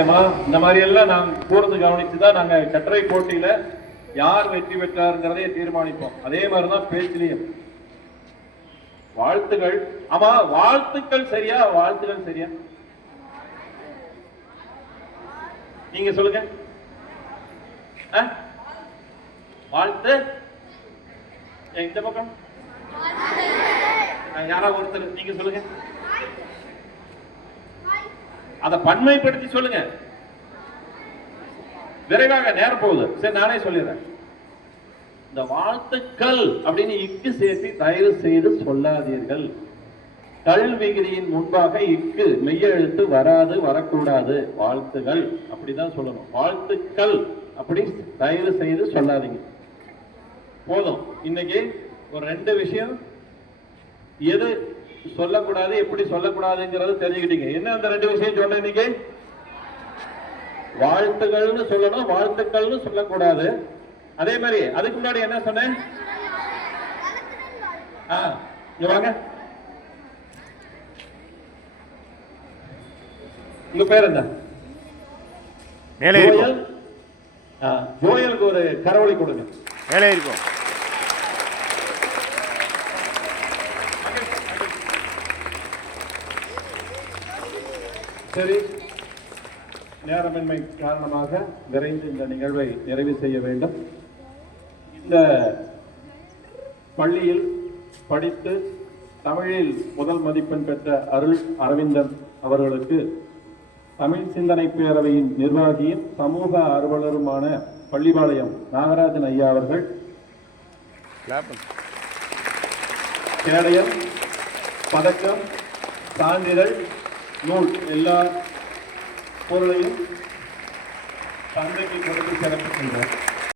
இந்த மாதிரி எல்லாம் நாங்க கூர்ந்து கவனிச்சுதான் நாங்க கட்டுரை போட்டியில யார் வெற்றி பெற்றாருங்கிறதையே தீர்மானிப்போம். அதே மாதிரிதான் பேச்சிலையும். வாழ்த்துகள் ஆமா வாழ்த்துக்கள் சரியா வாழ்த்துக்கள் சரியா? நீங்க சொல்லுங்க? வாழ்த்து. இந்த பக்கம். யாரா ஒருத்தர் நீங்க சொல்லுங்க. அதை பன்மைப்படுத்தி சொல்லுங்க. விரைவாக நேரம் போகுது. சரி நானே சொல்லிடுறேன். இந்த வாழ்த்துக்கள் அப்படின்னு இக்கு சேர்த்து தயவு செய்து சொல்லாதீர்கள். கல் முன்பாக இக்கு மெய்யெழுத்து வராது வரக்கூடாது. வாழ்த்துகள். அப்படிதான் சொல்லணும். வாழ்த்துக்கள் அப்படி தயவு செய்து சொல்லாதீங்க. போதும். இன்னைக்கு ஒரு ரெண்டு விஷயம். எது சொல்லக்கூடாது எப்படி சொல்லக்கூடாதுங்கிறத தெரிஞ்சுக்கிட்டீங்க. என்ன அந்த ரெண்டு விஷயம் சொன்னேன் இன்னைக்கு? வாழ்த்துகள்னு சொல்லணும் வாழ்த்துக்கள்னு சொல்லக்கூடாது. அதே மாதிரி அதுக்கு முன்னாடி என்ன சொன்னேன்? ஆ வாங்க. உங்க பேர் என்ன? மேலே இருக்கும். ஜோயலுக்கு ஒரு கரவொலி கொடுங்க. மேலே இருக்கும். சரி நேரமின்மை காரணமாக விரைந்து இந்த நிகழ்வை நிறைவு செய்ய வேண்டும் இந்த பள்ளியில் படித்து தமிழில் முதல் மதிப்பெண் பெற்ற அருள் அரவிந்தன் அவர்களுக்கு தமிழ் சிந்தனை பேரவையின் நிர்வாகியும் சமூக ஆர்வலருமான பள்ளிபாளையம் நாகராஜன் ஐயா அவர்கள். கேடயம் பதக்கம் சான்றிதழ் நூல் எல்லா பொருளையும்